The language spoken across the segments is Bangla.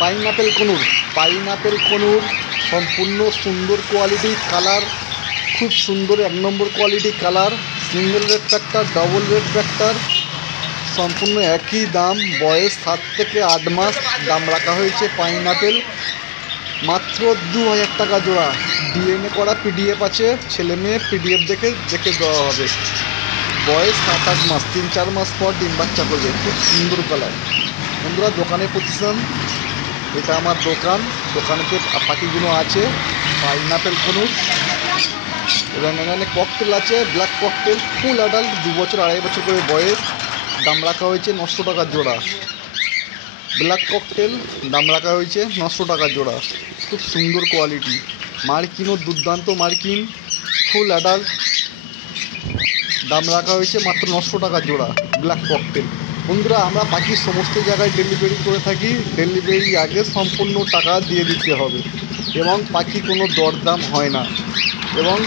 পাইনাপেল কনুর সম্পূর্ণ সুন্দর কোয়ালিটি কালার, খুব সুন্দর 1 নম্বর quality colour. Single red factor, double red factor, সম্পূর্ণ একই দাম। বয়স 7 থেকে 8 মাস। দাম রাখা হয়েছে পাইনাপেল মাত্র 2000 টাকা জোড়া। ডিএনএ করা পিডিএফ আছে, ছেলে মেয়ে পিডিএফ দেখে দেওয়া হবে। বয়স 7-8 মাস, 3-4 মাস পর ডিম বাচ্চা করবে। খুব সুন্দর কালার। বন্ধুরা দোকানের পজিশন, এটা আমার দোকানেতে পাখিগুলো আছে। পাইনাপেল কনুর এবং এখানে ককটেল আছে, ব্ল্যাক ককটেল, ফুল অ্যাডাল্ট, 2 বছর 2.5 বছর করে বয়স। দাম রাখা হয়েছে 900 টাকা জোড়া। ব্ল্যাক ককটেল দাম রাখা হয়েছে 900 টাকা জোড়া। খুব সুন্দর কোয়ালিটি, মার্কিনও দুর্দান্ত মার্কিন, ফুল অ্যাডাল্ট। দাম রাখা হয়েছে মাত্র 900 টাকা জোড়া ব্ল্যাক ককটেল। বন্ধুরা আমরা পাখির সমস্ত জায়গায় ডেলিভারি করে থাকি। ডেলিভারি আগে সম্পূর্ণ টাকা দিয়ে দিতে হবে এবং পাখি কোনো দরদাম হয় না। এবং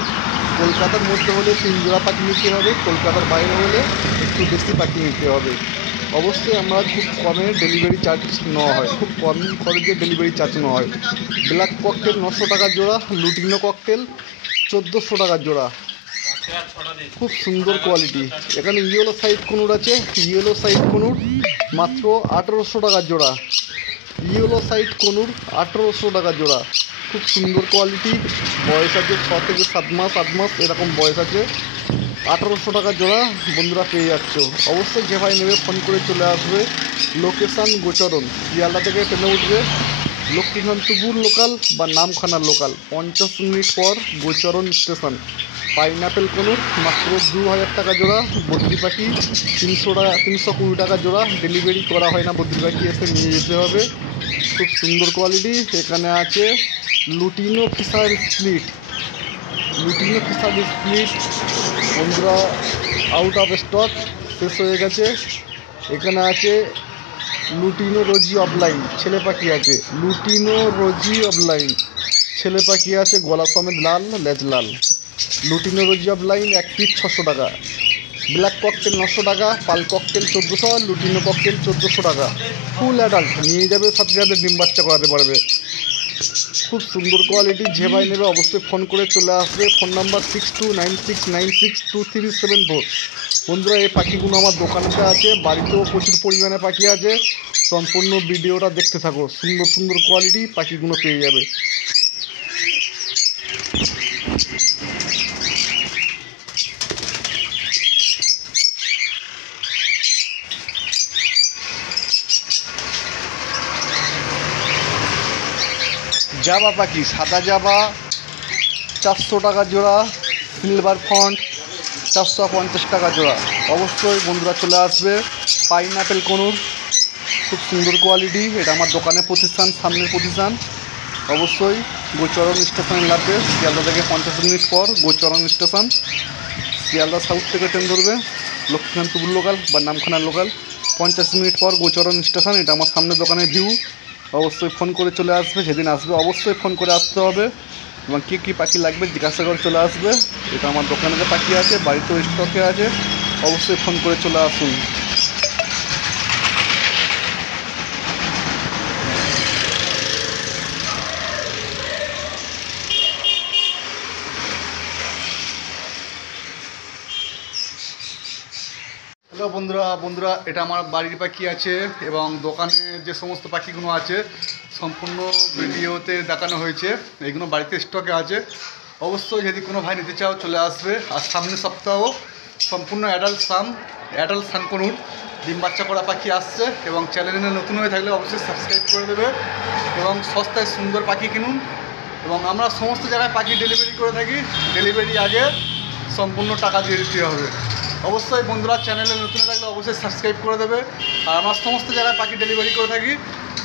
কলকাতার মধ্যে হলে 3 জোড়া পাখি নিতে হবে, কলকাতার বাইরে হলে একটু বেশি পাখি নিতে হবে। অবশ্যই আমরা খুব কমে ডেলিভারি চার্জ নেওয়া হয়, খুব কম খরচে ডেলিভারি চার্জ নেওয়া হয়। ব্ল্যাক ককটেল 900 টাকা জোড়া, লুটিনো ককটেল 1400 টাকা জোড়া। খুব সুন্দর কোয়ালিটি। এখানে ইয়েলো সাইড কনুর আছে, ইয়েলো সাইড কনুর মাত্র 1800 টাকা জোড়া। ইয়েলো সাইড কনুর 1800 টাকা জোড়া। খুব সুন্দর কোয়ালিটি। বয়স আছে 6 থেকে 7 মাস, 8 মাস এরকম বয়স আছে। 1800 টাকা জোড়া বন্ধুরা পেয়ে যাচ্ছ। অবশ্যই যে ভাই নেবে ফোন করে চলে আসবে। লোকেশান গোচরণ, শিয়ালদা থেকে ট্রেনে উঠবে, লক্ষ্মীকান্তপুর লোকাল বা নামখানা লোকাল, 50 মিনিট পর গোচরণ স্টেশন। পাইনাপেল কনুর মাত্র 2000 টাকা জোড়া। বদ্রি পাখি 320 টাকা জোড়া। ডেলিভারি করা হয় না, বদ্রি পাখি এসে নিয়ে যেতে হবে। খুব সুন্দর কোয়ালিটি। এখানে আছে লুটিনো ফিশার স্প্লিট, বন্ধুরা আউট অফ স্টক, শেষ হয়ে গেছে। এখানে আছে লুটিনো রোজি অফলাইন, ছেলে পাখি আছে। লুটিনো রোজি অফলাইন ছেলে পাখি আছে, গলা সমেত লাল, লেজ লাল। লুটিনো রোজি অফলাইন 1 পিস 600 টাকা। ব্ল্যাক ককটেল 900 টাকা, পাল ককটেল 1400, লুটিনো ককটেল 1400 টাকা। ফুল অ্যাডাল্ট নিয়ে যাবে, সাথে সাথে ডিম বাচ্চা করাতে পারবে। খুব সুন্দর কোয়ালিটি। যে ভাই নেবে অবশ্যই ফোন করে চলে আসবে। Phone number 6296962374। বন্ধুরা এই পাখিগুলো আমার দোকানেতে আছে, বাড়িতেও প্রচুর পরিমাণে পাখি আছে। সম্পূর্ণ ভিডিওটা দেখতে থাকো, সুন্দর সুন্দর কোয়ালিটি পাখিগুলো পেয়ে যাবে। জাবা পাখি, সাদা জাবা 400 টাকা জোড়া। সিলভার ফন্ট 450 টাকা জোড়া। অবশ্যই বন্ধুরা চলে আসবে। পাইনাপেল কনুর খুব সুন্দর কোয়ালিটি। এটা আমার দোকানের প্রতিষ্ঠান, সামনের প্রতিষ্ঠান। অবশ্যই গোচরণ স্টেশন লাগবে, শিয়ালদা থেকে 50 মিনিট পর গোচরণ স্টেশন। শিয়ালদা সাউথ থেকে ট্রেন ধরবে, লক্ষ্মীকান্তপুর লোকাল বা নামখানা লোকাল, 50 মিনিট পর গোচরণ স্টেশন। এটা আমার সামনের দোকানের ভিউ। অবশ্যই ফোন করে চলে আসবে, যেদিন আসবে অবশ্যই ফোন করে আসতে হবে এবং কী পাখি লাগবে জিজ্ঞাসা করে চলে আসবে। এটা আমার দোকানে যে পাখি আছে, বাড়িতেও স্টকে আছে। অবশ্যই ফোন করে চলে আসুন। হ্যালো বন্ধুরা এটা আমার বাড়ির পাখি আছে এবং দোকানে যে সমস্ত পাখিগুলো আছে সম্পূর্ণ ভিডিওতে দেখানো হয়েছে। এইগুলো বাড়িতে স্টকে আছে। অবশ্যই যদি কোনো ভাই নিতে চাও চলে আসবে। আর সামনের সপ্তাহ সম্পূর্ণ অ্যাডাল্ট সানকনুর ডিম বাচ্চা করা পাখি আসছে। এবং চ্যানেলে নতুন হয়ে থাকলে অবশ্যই সাবস্ক্রাইব করে দেবে এবং সস্তায় সুন্দর পাখি কিনুন। এবং আমরা সমস্ত জায়গায় পাখি ডেলিভারি করে থাকি। ডেলিভারি আগে সম্পূর্ণ টাকা দিয়ে দিতে হবে। অবশ্যই বন্ধুরা চ্যানেলে নতুন থাকলে অবশ্যই সাবস্ক্রাইব করে দেবে। আর আমরা সমস্ত জায়গায় পাখি ডেলিভারি করে থাকি।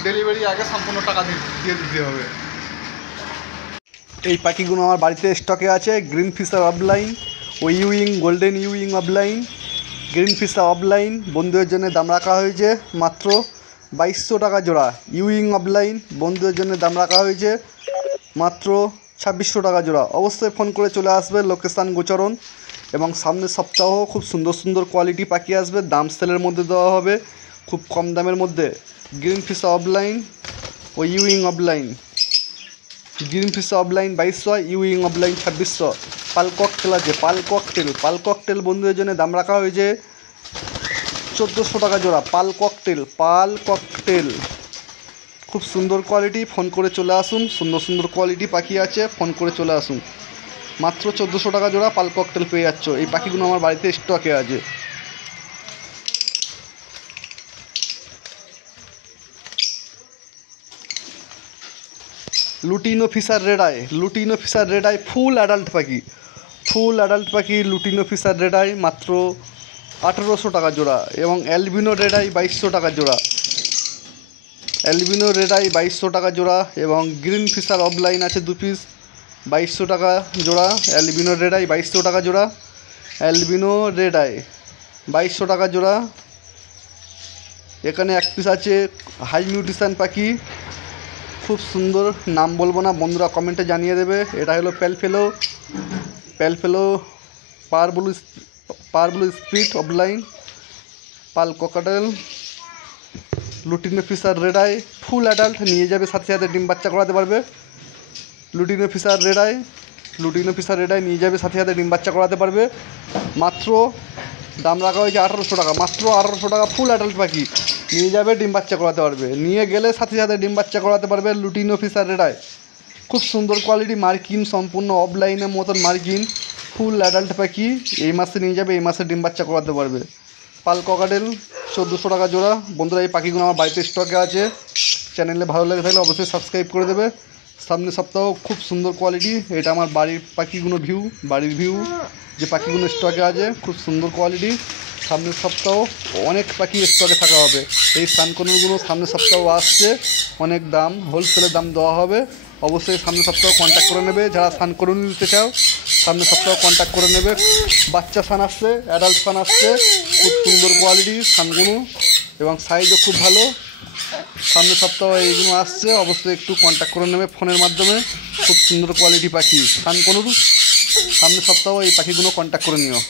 ডেলিভারি আগে সম্পূর্ণ টাকা দিয়ে দিতে হবে। এই পাখিগুলো আমার বাড়িতে স্টকে আছে। Green fisher opaline, euwing, golden euwing offline, green fisher opaline বন্ধুদের জন্য দাম রাখা হয়েছে মাত্র 2200 টাকা জোড়া। ইউইং অফলাইন বন্ধুদের জন্য দাম রাখা হয়েছে মাত্র 2600 টাকা জোড়া। অবশ্যই ফোন করে চলে আসবে। লোকেশান গোচরণ। এবং সামনের সপ্তাহ খুব সুন্দর সুন্দর কোয়ালিটি পাখি আসবে, দাম সেলের মধ্যে দেওয়া হবে, খুব কম দামের মধ্যে। গ্রিন ফিশার অফলাইন ও ইউইং অফলাইন। গ্রিন ফিশ অফলাইন 2200, ইউইং অফলাইন 2600। পাল ককটেল আছে, পাল ককটেল। পাল ককটেল বন্ধুদের জন্য দাম রাখা হয়েছে 1400 টাকা জোড়া। পাল ককটেল, পাল ককটেল খুব সুন্দর কোয়ালিটি। ফোন করে চলে আসুন, সুন্দর সুন্দর কোয়ালিটি পাখি আছে, ফোন করে চলে আসুন। মাত্র 1400 টাকা জোড়া পাল ককটেল পেয়ে যাচ্ছ। এই পাখিগুলো আমার বাড়িতে স্টকে আছে। Lutino fisher red eye, lutino fisher red eye full adult পাখি, ফুল অ্যাডাল্ট পাখি লুটিনো ফিশার রেড আই মাত্র 1800 টাকা জোড়া। এবং অ্যালবিনো রেড আই 2200 টাকা জোড়া। অ্যালবিনো রেড আই 2200 টাকা জোড়া। এবং গ্রিন ফিশার অফলাইন আছে 2 পিস 2200 টাকা জোড়া। অ্যালবিনো রেড আই 2200 টাকা জোড়া। অ্যালবিনো রেড আই 2200 টাকা জোড়া। এখানে 1 পিস আছে হাই মিউটেশন পাখি, খুব সুন্দর, নাম বলবো না, বন্ধুরা কমেন্টে জানিয়ে দেবে। এটা হলো প্যালফেলো, প্যালফেলো পার ব্লু স্পিড অফলাইন। পাল cockatiel lutino fisher red eye full adult, নিয়ে যাবে সাথে সাথে ডিম বাচ্চা করাতে পারবে। Lutino fisher red eye, lutino fisher red eye নিয়ে যাবে সাথে সাথে ডিম বাচ্চা করাতে পারবে। মাত্র দাম রাখা হয়েছে 1800 টাকা, মাত্র 1800 টাকা ফুল অ্যাডাল্ট পাখি নিয়ে যাবে, ডিম বাচ্চা করাতে পারবে। নিয়ে গেলে সাথে সাথে ডিম বাচ্চা করাতে পারবে। লুটিনো ফিশার রেড আই খুব সুন্দর কোয়ালিটি, মার্কিন সম্পূর্ণ অফলাইনের মতন মার্কিন, ফুল অ্যাডাল্ট পাখি। এই মাসে নিয়ে যাবে, এই মাসে ডিম বাচ্চা করাতে পারবে। পাল ককাটেল 1400 টাকা জোড়া। বন্ধুরা এই পাখিগুলো আমার বাড়িতে স্টকে আছে। চ্যানেলে ভালো লাগে থাকলে অবশ্যই সাবস্ক্রাইব করে দেবে। সামনের সপ্তাহ খুব সুন্দর কোয়ালিটি, এটা আমার বাড়ির পাখিগুলো ভিউ, বাড়ির ভিউ যে পাখিগুলো স্টকে আছে খুব সুন্দর কোয়ালিটি। সামনের সপ্তাহ অনেক পাখি স্টকে থাকা হবে। এই সানকনুরগুলো সামনের সপ্তাহ আসছে, অনেক দাম, হোলসেলের দাম দেওয়া হবে। অবশ্যই সামনের সপ্তাহ কন্ট্যাক্ট করে নেবে যারা সানকনুর নিতে চাও, সামনের সপ্তাহ কন্ট্যাক্ট করে নেবে। বাচ্চা সান আসছে, অ্যাডাল্ট সান আসছে, খুব সুন্দর কোয়ালিটি সানগুলো এবং সাইজও খুব ভালো। সামনের সপ্তাহ এইগুলো আসছে, অবশ্যই একটু কন্ট্যাক্ট করে নেবে ফোনের মাধ্যমে। খুব সুন্দর কোয়ালিটি পাখি সানকনুর, সামনের সপ্তাহ এই পাখিগুলো কন্ট্যাক্ট করে নিও।